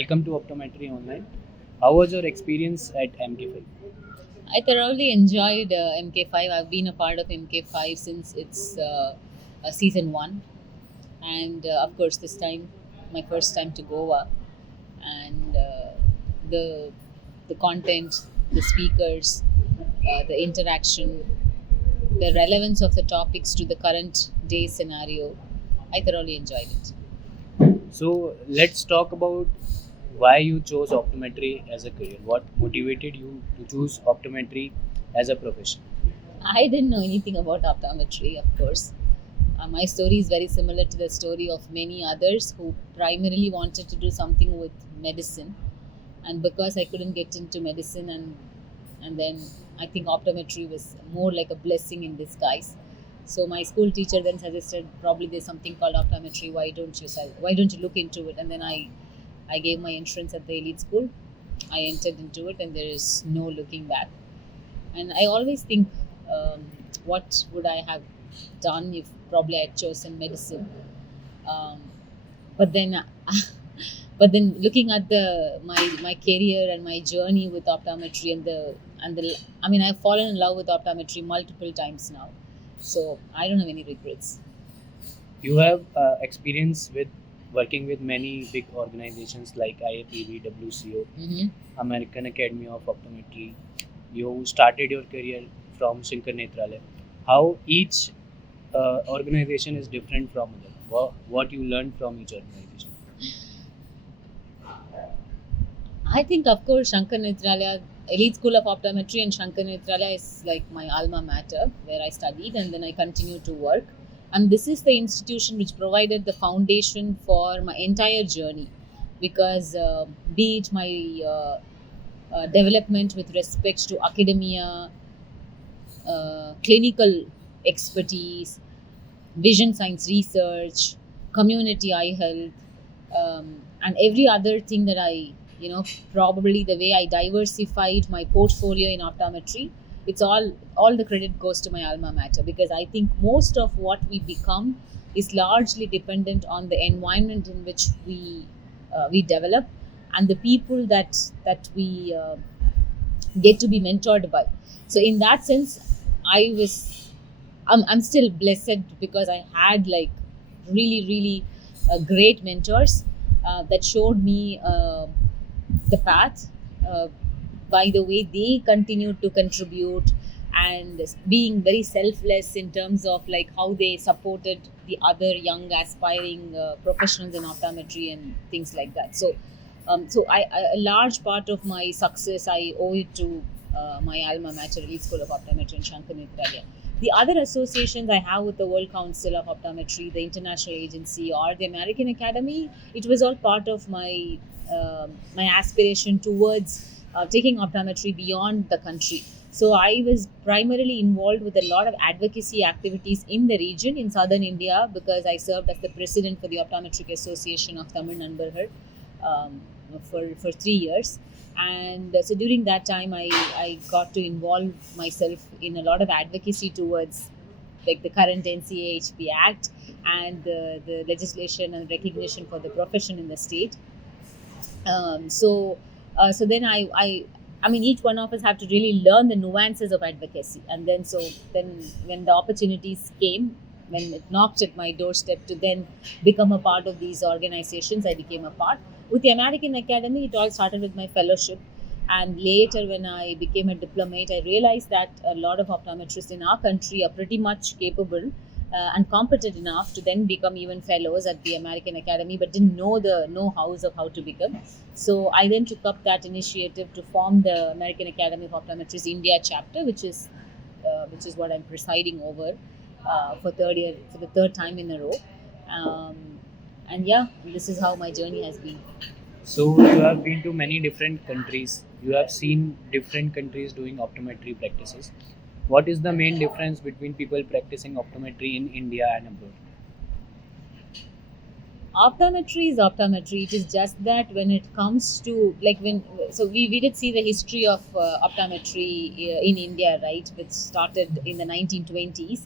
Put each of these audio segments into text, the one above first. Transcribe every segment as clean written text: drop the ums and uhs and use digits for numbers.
welcome to Optometry Online. How was your experience at MK5? I thoroughly enjoyed MK5. I've been a part of MK5 since its season one, and of course, this time, my first time to Goa, and the the content, the speakers, the interaction, the relevance of the topics to the current day scenario. I thoroughly enjoyed it. So let's talk about why you chose optometry as a career. What motivated you to choose optometry as a profession? I didn't know anything about optometry, of course. My story is very similar to the story of many others who primarily wanted to do something with medicine, and because I couldn't get into medicine, and then I think optometry was more like a blessing in disguise. So my school teacher then suggested probably there's something called optometry. Why don't you look into it? And then I gave my entrance at the elite school. I entered into it, and there is no looking back. And I always think, what would I have done if probably I had chosen medicine? Um, but then, but then looking at my career and my journey with optometry and the I mean, I've fallen in love with optometry multiple times now, so I don't have any regrets. You have experience with working with many big organizations like IAPB, WCO, Mm-hmm. American Academy of Optometry. You started your career from Shankar Netralaya. How each organization is different from other? What you learned from each organization? I think, of course, Shankar Netralaya, Elite School of Optometry, and Shankar Netralaya is like my alma mater where I studied and then I continued to work. And this is the institution which provided the foundation for my entire journey because, be it my development with respect to academia, clinical expertise, vision science research, community eye health, and every other thing that probably the way I diversified my portfolio in optometry, all the credit goes to my alma mater because I think most of what we become is largely dependent on the environment in which we develop and the people that we get to be mentored by. So in that sense, I was I'm still blessed because I had like really great mentors that showed me the path. Uh, by the way, they continued to contribute and being very selfless in terms of like how they supported the other young aspiring professionals in optometry and things like that. So a large part of my success I owe it to my alma mater, Elite School of Optometry in Shankar Netralaya. The other associations I have with the World Council of Optometry, the International Agency, or the American Academy, it was all part of my aspiration towards taking optometry beyond the country. So I was primarily involved with a lot of advocacy activities in the region in southern India because I served as the president for the Optometric Association of Tamil Nanbargar for 3 years. And so during that time, I got to involve myself in a lot of advocacy towards like the current NCAHP Act and the legislation and recognition for the profession in the state. So then I mean, each one of us have to really learn the nuances of advocacy, and then when the opportunities came, when it knocked at my doorstep to then become a part of these organizations, I became a part. With the American Academy, it all started with my fellowship, and later when I became a diplomate, I realized that a lot of optometrists in our country are pretty much capable and competent enough to then become even fellows at the American Academy, but didn't know the know-hows of how to become. So I then took up that initiative to form the American Academy of Optometrists India chapter, which is what I'm presiding over for the third time in a row. Um, and yeah, this is how my journey has been. So you have been to many different countries. You have seen different countries doing optometry practices. What is the main difference between people practicing optometry in India and abroad? Optometry is optometry. It is just that when it comes to like when so we did see the history of optometry in India, right, which started in the 1920s.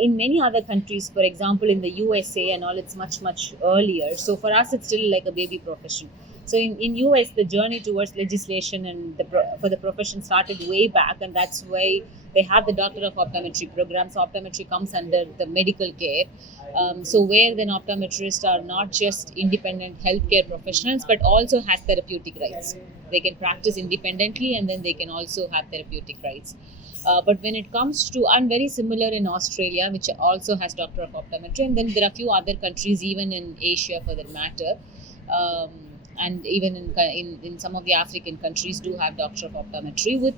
In many other countries, for example in the USA and all, it's much earlier. So for us it's still like a baby profession. So in US, the journey towards legislation and for the profession started way back, and that's why they have the Doctor of Optometry program. So optometry comes under the medical care. So where then optometrists are not just independent healthcare professionals, but also has therapeutic rights. They can practice independently, and then they can also have therapeutic rights. But when it comes to, and very similar in Australia, which also has Doctor of Optometry, and then there are a few other countries, even in Asia for that matter, um, and even in some of the African countries do have Doctor of Optometry with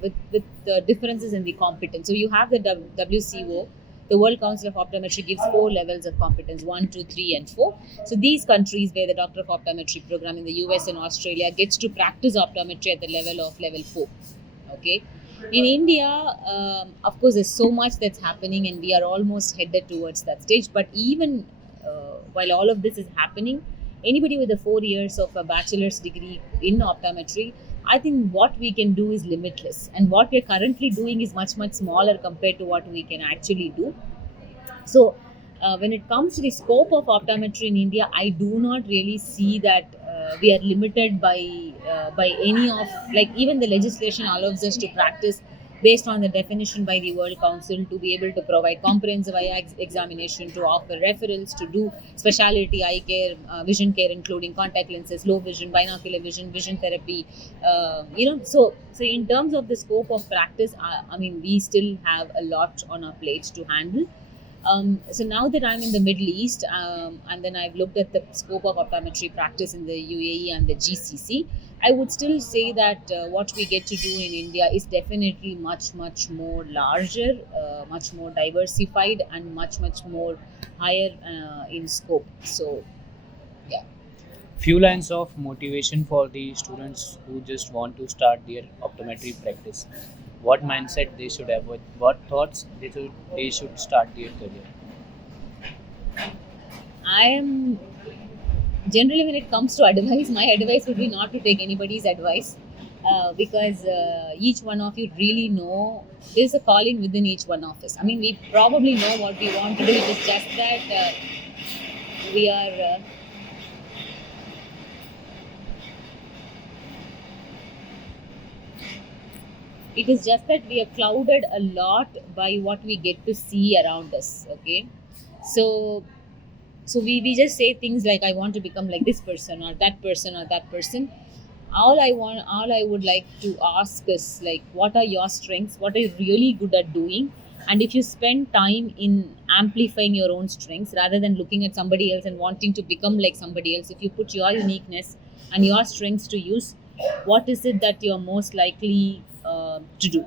with differences in the competence. So you have the WCO, the World Council of Optometry gives 4 levels of competence: 1, 2, 3, and 4. So these countries where the Doctor of Optometry program in the US and Australia gets to practice optometry at the level of level 4. Okay. In India, of course, there's so much that's happening, and we are almost headed towards that stage. But even while all of this is happening, anybody with the 4 years of a bachelor's degree in optometry, I think what we can do is limitless, and what we're currently doing is much much smaller compared to what we can actually do. So, when it comes to the scope of optometry in India, I do not really see that we are limited by any of, like, even the legislation allows us to practice based on the definition by the World Council to be able to provide comprehensive eye examination, to offer referrals, to do specialty eye care, vision care, including contact lenses, low vision, binocular vision, vision therapy. So in terms of the scope of practice, I mean, we still have a lot on our plate to handle. So now that I'm in the Middle East, and then I've looked at the scope of optometry practice in the UAE and the GCC, I would still say that what we get to do in India is definitely much, much more larger, much more diversified, and much, much more higher in scope. So, yeah. Few lines of motivation for the students who just want to start their optometry practice. What mindset they should have? What thoughts they should start their career? I am generally, when it comes to advice, my advice would be not to take anybody's advice, because each one of you really know there's a calling within each one of us. I mean, we probably know what we want to do. It is just that we are. It is just that we are clouded a lot by what we get to see around us. Okay, so we just say things like, I want to become like this person or that person or that person. All I would like to ask is, like, what are your strengths, what are you really good at doing? And if you spend time in amplifying your own strengths rather than looking at somebody else and wanting to become like somebody else, if you put your uniqueness and your strengths to use, what is it that you're most likely to do?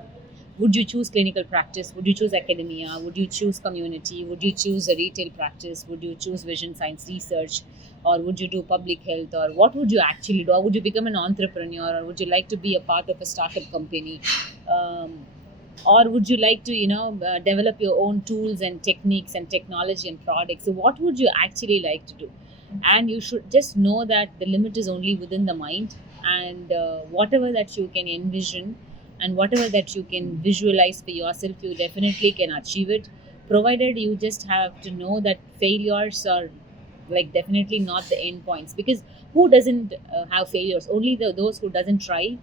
Would you choose clinical practice? Would you choose academia? Would you choose community? Would you choose a retail practice? Would you choose vision science research? Or would you do public health? Or what would you actually do? Or would you become an entrepreneur? Or would you like to be a part of a startup company? Or would you like to, develop your own tools and techniques and technology and products? So what would you actually like to do? And you should just know that the limit is only within the mind, and whatever that you can envision and whatever that you can visualize for yourself, you definitely can achieve it, provided you just have to know that failures are, like, definitely not the end points. Because who doesn't have failures? Only those who doesn't try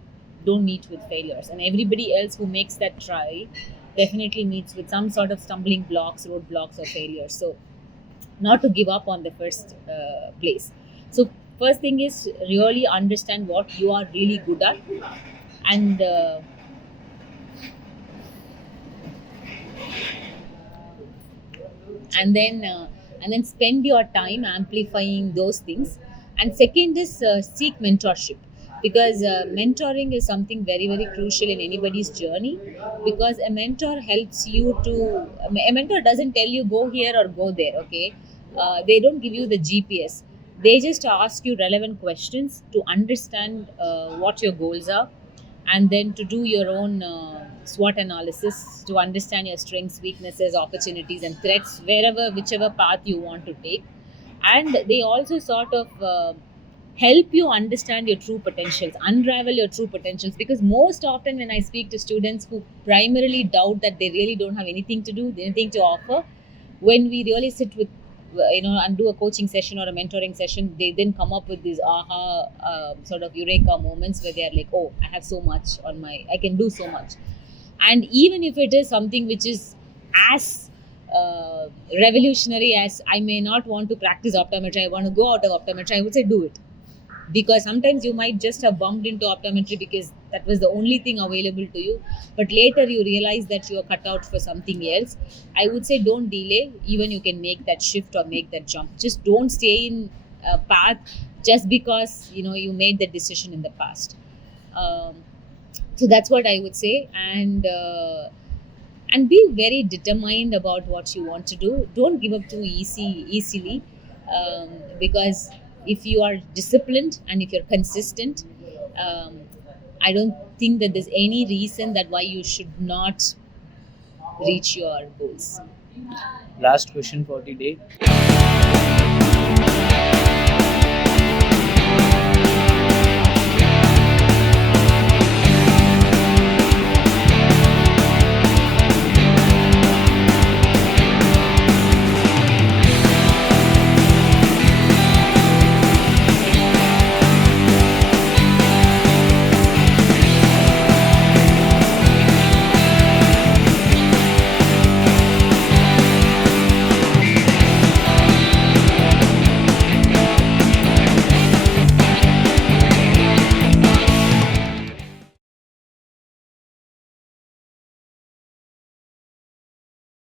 don't meet with failures, and everybody else who makes that try definitely meets with some sort of stumbling blocks, roadblocks, or failures. So not to give up on the first place. So first thing is, really understand what you are really good at, and and then spend your time amplifying those things. And second is, seek mentorship, because mentoring is something very very crucial in anybody's journey, because a mentor helps you to, a mentor doesn't tell you go here or go there. Okay, they don't give you the GPS. They just ask you relevant questions to understand what your goals are, and then to do your own SWOT analysis to understand your strengths, weaknesses, opportunities, and threats, whichever path you want to take. And they also sort of help you understand your true potentials, unravel your true potentials. Because most often, when I speak to students who primarily doubt that they really don't have anything to do, anything to offer, when we really sit and do a coaching session or a mentoring session, they then come up with these aha sort of eureka moments where they are like, oh, I have so much I can do so much. And even if it is something which is as revolutionary as, I may not want to practice optometry, I want to go out of optometry, I would say do it. Because sometimes you might just have bumped into optometry because that was the only thing available to you, but later you realize that you are cut out for something else. I would say don't delay. Even you can make that shift or make that jump. Just don't stay in a path just because you made the decision in the past. um, so that's what I would say. And be very determined about what you want to do. Don't give up too easily, because if you are disciplined and if you're consistent, um, I don't think that there's any reason that why you should not reach your goals. Last question for the day.